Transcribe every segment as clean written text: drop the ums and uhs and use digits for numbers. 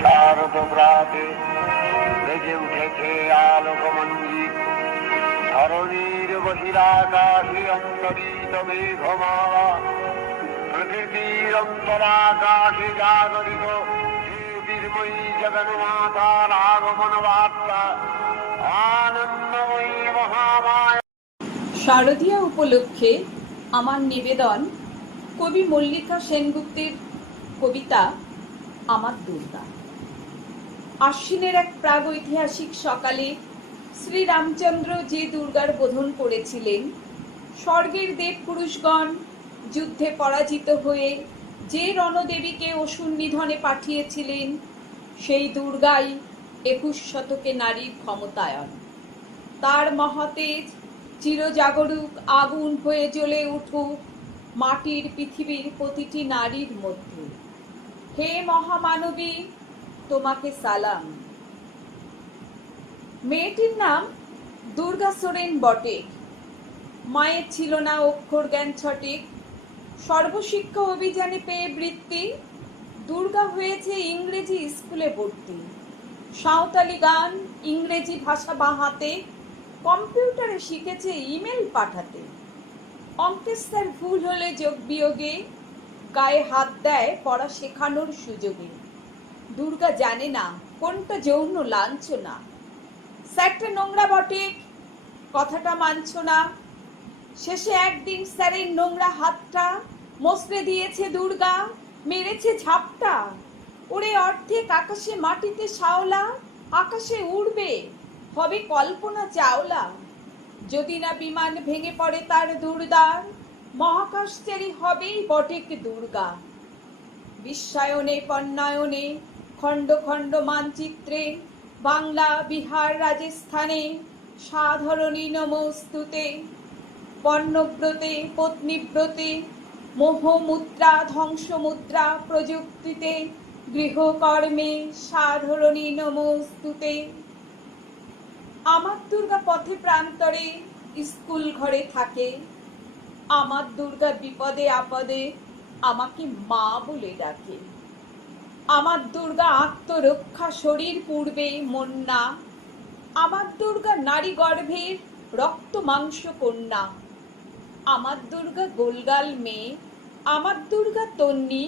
শারদ প্রাতে বেজে উঠেছে আলোকমঞ্জিত ধরণীর বহিরাকাশে অন্তরিত মেঘমালা প্রকৃতির অন্তরাকাশে জাগরিত জ্যোতির্ময়ী জগন্মাতার আগমন বার্তা আনন্দময়ী মহামায়া। শারদীয়া উপলক্ষে আমার নিবেদন কবি মল্লিকা সেনগুপ্তের কবিতা আমার দুর্গা। আশ্বিনের এক প্রাগৈতিহাসিক সকালে শ্রীরামচন্দ্র যে দুর্গার বোধন করেছিলেন, স্বর্গের দেব পুরুষগণ যুদ্ধে পরাজিত হয়ে যে রণদেবীকে অসুর নিধনে পাঠিয়েছিলেন, সেই দুর্গাই 21 শতকে নারীর ক্ষমতায়ন। তার মহাতেজ চিরজাগরুক আগুন হয়ে জ্বলে উঠুক মাটির পৃথিবীর প্রতিটি নারীর মধ্যে। হে মহামানবী, তোমাকে সালাম। মেয়েটির নাম দুর্গা সোরেন বটে। মায়ের ছিল না অক্ষর জ্ঞান ছটেক। সর্বশিক্ষা অভিযানে পেয়ে বৃত্তি, দুর্গা হয়েছে ইংরেজি স্কুলে ভর্তি। সাঁওতালি গান, ইংরেজি ভাষা বাহাতে, কম্পিউটারে শিখেছে ইমেল পাঠাতে। অঙ্কের স্যার ভুল হলে যোগ বিয়োগে গায়ে হাত দেয় পড়া শেখানোর সুযোগে। দুর্গা জানে না কোনটা যৌন লাঞ্ছনা। স্যারটা নোংরা বটে, কথাটা মানছ না। শেষে একদিন স্যারের নোংরা হাতটা মসড়ে দিয়েছে দুর্গা, মেরেছে ঝাপটা। ওরে অর্ধেক আকাশে মাটিতে শাওলা, আকাশে উড়বে হবে কল্পনা চাওলা। যদি না বিমান ভেঙে পড়ে তার দুর্দার, মহাকাশচারী হবেই বটেক দুর্গা। বিশ্বায়নে পণ্যায়নে খণ্ড খণ্ড মানচিত্রে, বাংলা বিহার রাজস্থানে সাধারণী নমস্তুতে। পণ্যব্রতে পত্নীব্রতে মোহমুদ্রা ধ্বংসমুদ্রা প্রযুক্তিতে, গৃহকর্মে সাধারণী নমস্তুতে। আমার দুর্গা পথে প্রান্তরে স্কুল ঘরে থাকে। আমার দুর্গা বিপদে আপদে আমাকে মা বলে ডাকে। আমার দুর্গা আত্মরক্ষা শরীর পূর্বে মন না। আমার দুর্গা নারী গর্ভের রক্ত মাংস কন্যা। আমার দুর্গা গোলগাল মেয়ে, আমার দুর্গা তন্নি।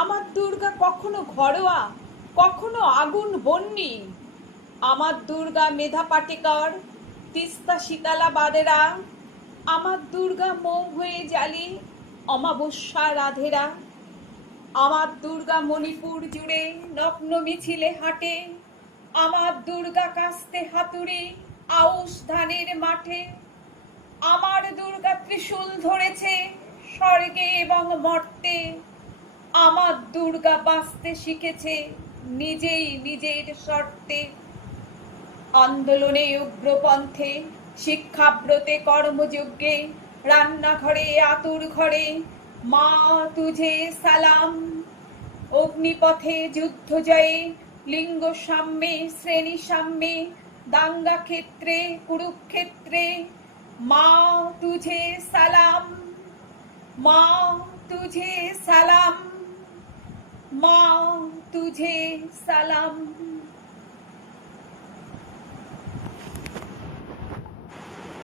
আমার দুর্গা কখনো ঘরোয়া, কখনো আগুন বন্যি। আমার দুর্গা মেধা পাটেকর, তিস্তা শীতলা বাদেরা। আমার দুর্গা মৌ হয়ে জ্বালি অমাবস্যা রাধেরা। আমার দুর্গা মণিপুর জুড়ে নগ্ন মিছিলে হাঁটে। আমার দুর্গা কাস্তে হাতুড়ি আউশ ধানের মাঠে। আমার দুর্গা ত্রিশূল ধরেছে স্বর্গে এবং মর্তে। আমার দুর্গা বাঁচতে শিখেছে নিজেই নিজের শর্তে। আন্দোলনে উগ্রপন্থে, শিক্ষাব্রতে কর্মযজ্ঞে, রান্নাঘরে আতুর ঘরে মা তুঝে সালাম। অগ্নিপথে যুদ্ধ জয়ে, লিঙ্গ সাম্যে শ্রেণী সাম্যে, দাঙ্গা ক্ষেত্রে কুরুক্ষেত্রে মা তুঝে সালাম। মা তুঝে সালাম, মা তুঝে সালাম।